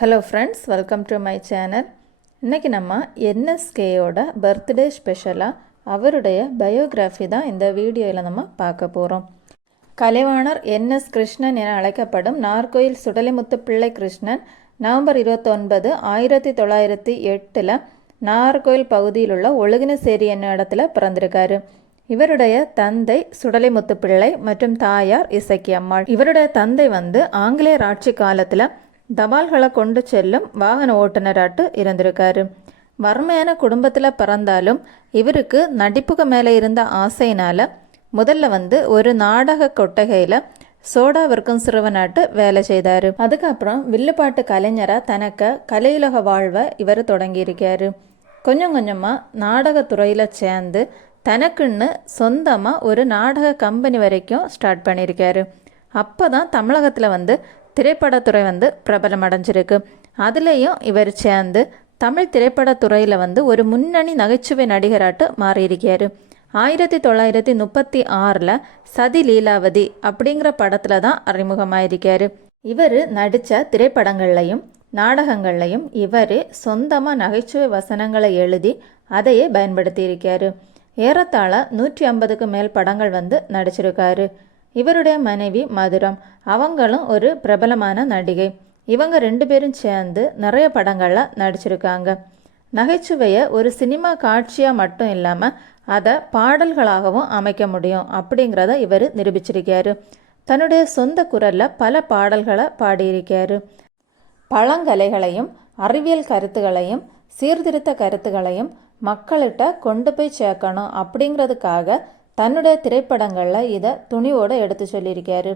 Hello friends welcome to my channel இன்றைக்கி நம்ம என்எஸ்கேயோட birthday ஸ்பெஷலாக அவருடைய பயோகிராஃபி தான் இந்த வீடியோவில் நம்ம பார்க்க போகிறோம் கலைவாணர் என்எஸ் கிருஷ்ணன் என அழைக்கப்படும் நார்கோயில் சுடலிமுத்து பிள்ளை கிருஷ்ணன் நவம்பர் இருபத்தொன்பது ஆயிரத்தி தொள்ளாயிரத்தி எட்டில் நார்கோயில் பகுதியில் உள்ள ஒழுகினசேரி என்ன இடத்துல பிறந்திருக்காரு. இவருடைய தந்தை சுடலைமுத்து பிள்ளை மற்றும் தாயார் இசக்கி அம்மாள் இவருடைய தந்தை வந்து ஆங்கிலேயர் ஆட்சி காலத்தில் தபால்களை கொண்டு செல்லும் வாகன ஓட்டுநராட்டு இருந்திருக்காரு வறுமையான குடும்பத்தில் பிறந்தாலும் இவருக்கு நடிப்புக்கு மேலே இருந்த ஆசையினால் முதல்ல வந்து ஒரு நாடக கொட்டகையில் சோடா விற்கும் சிறுவனாட்டு வேலை செய்தார். அதுக்கப்புறம் வில்லுப்பாட்டு கலைஞராக தனக்கு கலையுலக வாழ்வை இவர் தொடங்கியிருக்காரு. கொஞ்சம் கொஞ்சமாக நாடகத்துறையில் சேர்ந்து தனக்குன்னு சொந்தமாக ஒரு நாடக கம்பெனி வரைக்கும் ஸ்டார்ட் பண்ணியிருக்காரு. அப்போ தான் தமிழகத்தில் வந்து திரைப்படத்துறை வந்து பிரபலம் அடைஞ்சிருக்கு அதுலேயும் இவர் சேர்ந்து தமிழ் திரைப்படத்துறையில் வந்து ஒரு முன்னணி நகைச்சுவை நடிகராட்டு மாறியிருக்கார். ஆயிரத்தி தொள்ளாயிரத்தி முப்பத்தி ஆறில் சதி லீலாவதி அப்படிங்கிற படத்தில் தான் அறிமுகமாயிருக்காரு. இவர் நடித்த திரைப்படங்கள்லையும் நாடகங்கள்லையும் இவர் சொந்தமாக நகைச்சுவை வசனங்களை எழுதி அதையே பயன்படுத்தியிருக்காரு. ஏறத்தாழ நூற்றி ஐம்பதுக்கு மேல் படங்கள் வந்து நடிச்சிருக்காரு. இவருடைய மனைவி மதுரம். அவங்களும் ஒரு பிரபலமான நடிகை. இவங்க ரெண்டு பேரும் சேர்ந்து நிறைய படங்களில் நடிச்சிருக்காங்க. நகைச்சுவையை ஒரு சினிமா காட்சியாக மட்டும் இல்லாமல் அதை பாடல்களாகவும் அமைக்க முடியும் அப்படிங்கிறத இவர் நிரூபிச்சிருக்காரு. தன்னுடைய சொந்த குரலில் பல பாடல்களை பாடியிருக்காரு. பழங்கலைகளையும் அறிவியல் கருத்துகளையும் சீர்திருத்த கருத்துகளையும் மக்கள்கிட்ட கொண்டு போய் சேர்க்கணும் அப்படிங்கிறதுக்காக தன்னுடைய திரைப்படங்களில் இதை துணிவோடு எடுத்து சொல்லியிருக்காரு.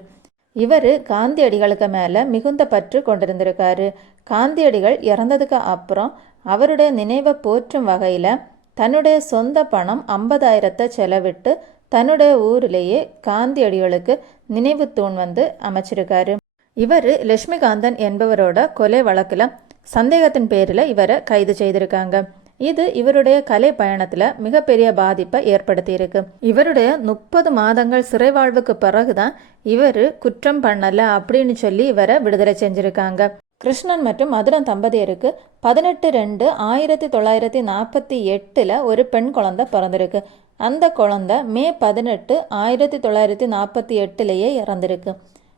இவர் காந்தியடிகளுக்கு மேலே மிகுந்த பற்று கொண்டிருந்திருக்காரு. காந்தியடிகள் இறந்ததுக்கு அப்புறம் அவருடைய நினைவை போற்றும் வகையில் தன்னுடைய சொந்த பணம் ஐம்பதாயிரத்தை செலவிட்டு தன்னுடைய ஊரிலேயே காந்தியடிகளுக்கு நினைவு தூண் வந்து அமைச்சிருக்காரு. இவர் லட்சுமிகாந்தன் என்பவரோட கொலை வழக்கில் சந்தேகத்தின் பேரில் இவரை கைது செய்திருக்காங்க. இது இவருடைய கலை பயணத்தில் மிகப்பெரிய பாதிப்பை ஏற்படுத்தியிருக்கு. இவருடைய முப்பது மாதங்கள் சிறை வாழ்வுக்கு பிறகுதான் இவர் குற்றம் பண்ணல அப்படின்னு சொல்லி இவரை விடுதலை செஞ்சிருக்காங்க. கிருஷ்ணன் மற்றும் மதுரம் தம்பதியருக்கு பதினெட்டு ரெண்டு ஆயிரத்தி தொள்ளாயிரத்தி நாற்பத்தி எட்டில் ஒரு பெண் குழந்தை பிறந்திருக்கு. அந்த குழந்தை மே பதினெட்டு ஆயிரத்தி தொள்ளாயிரத்தி நாற்பத்தி எட்டுலேயே இறந்திருக்கு.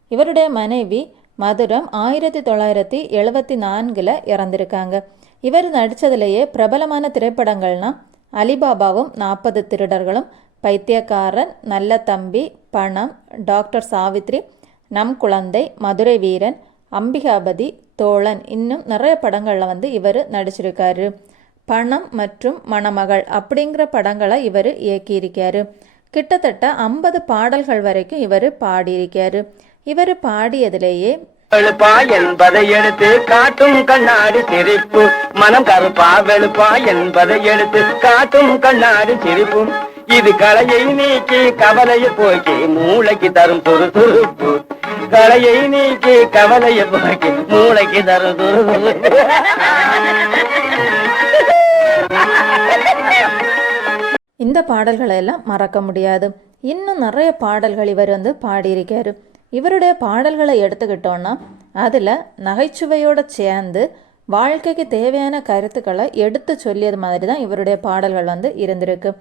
இவருடைய மனைவி மதுரம் ஆயிரத்தி தொள்ளாயிரத்தி எழுபத்தி நான்கில் இறந்திருக்காங்க. இவர் நடித்ததுலேயே பிரபலமான திரைப்படங்கள்னா அலிபாபாவும் நாற்பது திருடர்களும் பைத்தியக்காரன் நல்ல தம்பி பணம் டாக்டர் சாவித்ரி நம் குழந்தை மதுரை வீரன் அம்பிகாபதி தோழன் இன்னும் நிறைய படங்களில் வந்து இவர் நடிச்சிருக்காரு. பணம் மற்றும் மணமகள் அப்படிங்கிற படங்களை இவர் இயக்கியிருக்காரு. கிட்டத்தட்ட ஐம்பது பாடல்கள் வரைக்கும் இவர் பாடியிருக்காரு. இவர் பாடியதிலேயே வெளுப்பா என்பதை எடுத்து காட்டும் கண்ணாடி சிரிப்பு. மனம் கருப்பா வெளுப்பா என்பதை எடுத்து காட்டும் கண்ணாடி சிரிப்பு. இது கலையை நீக்கி கவலையை போக்கி மூளைக்கு தரும் துருதுருப்பு கலையை நீக்கி கவலையை போக்கி மூளைக்கு தரும் துருதுருப்பு இந்த பாடல்களை எல்லாம் மறக்க முடியாது. இன்னும் நிறைய பாடல்கள் இவர் வந்து பாடியிருக்காரு. இவருடைய பாடல்களை எடுத்துக்கிட்டோன்னா அதில் நகைச்சுவையோடு சேர்ந்து வாழ்க்கைக்கு தேவையான கருத்துக்களை எடுத்து சொல்லியது மாதிரி தான் இவருடைய பாடல்கள் வந்து இருந்திருக்கு.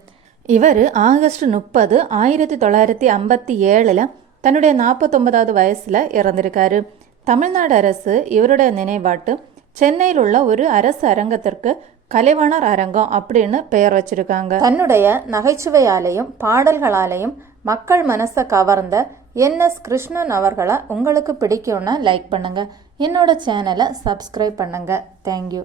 இவர் ஆகஸ்ட் முப்பது ஆயிரத்தி தொள்ளாயிரத்தி ஐம்பத்தி ஏழில் தன்னுடைய நாற்பத்தொன்பதாவது வயசில் இறந்திருக்காரு. தமிழ்நாடு அரசு இவருடைய நினைவாட்டு சென்னையில் உள்ள ஒரு அரசு அரங்கத்திற்கு கலைவாணர் அரங்கம் அப்படின்னு பெயர் வச்சிருக்காங்க. தன்னுடைய நகைச்சுவையாலையும் பாடல்களாலையும் மக்கள் மனசை கவர்ந்த என்எஸ் கிருஷ்ணன் அவர்களை உங்களுக்கு பிடிக்கும்னா லைக் பண்ணுங்கள் என்னோட சேனலை சப்ஸ்கிரைப் பண்ணுங்கள் தேங்க்யூ